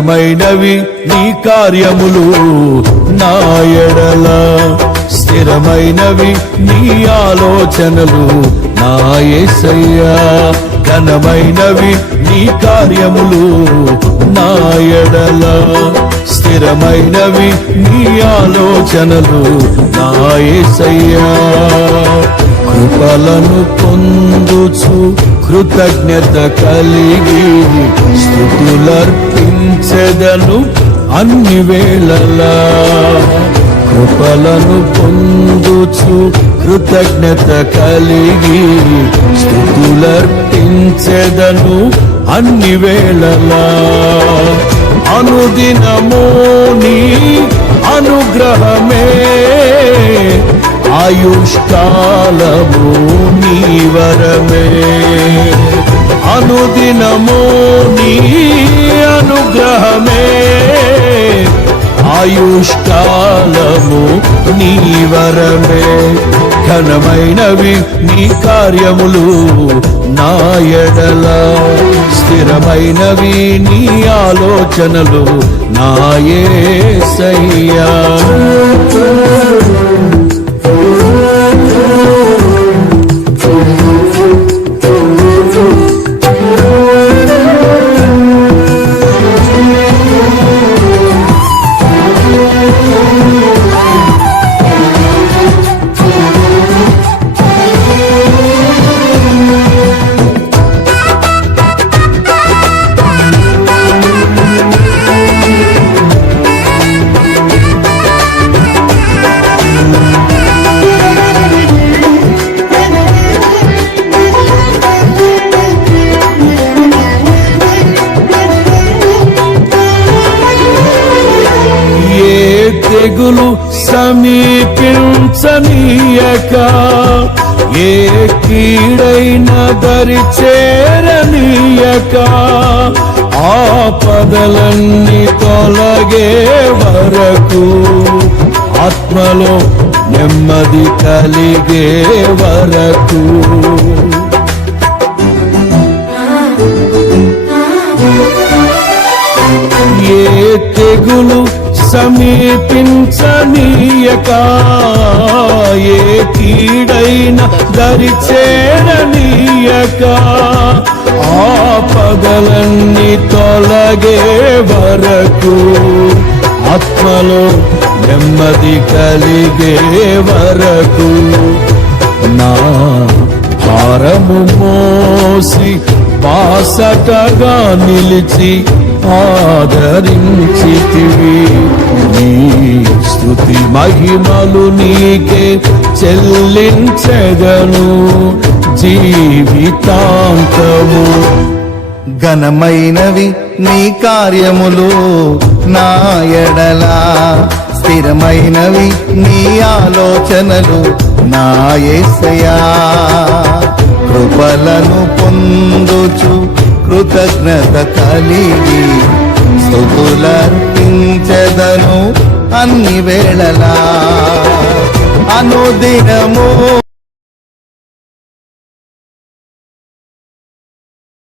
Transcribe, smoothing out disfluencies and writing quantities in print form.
ఘనమైనవి నీ కార్యములు నా ఎడల, స్థిరమైనవి నీ ఆలోచనలు నా యేసయ్యా. ఘనమైనవి నీ కార్యములు నా ఎడల, స్థిరమైనవి నీ ఆలోచనలు నా యేసయ్యా. కృపలను పొందుచు కృతజ్ఞత కలిగి స్తుతులర్పించెదను అన్ని వేళలా. కృపలను పొందుచు కృతజ్ఞత కలిగి స్తుతులర్పించెదను అన్ని వేళలా. అనుదినము నీ అనుగ్రహమే, ఆయుష్కాలము నీ వరమే. అనుదినము నీ అనుగ్రహమే, ఆయుష్కాలము నీ వరమే. ఘనమైనవి నీ కార్యములు నా ఎడల, స్థిరమైనవి నీ ఆలోచనలు నా యేసయ్యా. తెగులు సమీపించనీయక, ఏ కీడైన దరి చేరనీయక, ఆపదలన్నీ తొలగే వరకు, ఆత్మలో నెమ్మది కలిగే వరకు. ఏ తెగులు సమీపించనీయక, ఏ కీడైన దరి చేరనీయక, ఆపదలన్నీ తొలగే వరకు, ఆత్మలో నెమ్మది కలిగే వరకు. నా భారము మోసి బాసటగా నిలిచి ఆదరించితివి. నీ స్తుతి మహిమలు నీకే చెల్లించెదను జీవితాంతము. ఘనమైనవి నీ కార్యములు నా ఎడల, స్థిరమైనవి నీ ఆలోచనలు నా యేసయ్యా. కృపలను పొందుచు కృతజ్ఞత కలిగి స్తుతులర్పించెదను అన్ని వేళలా. అనుదినము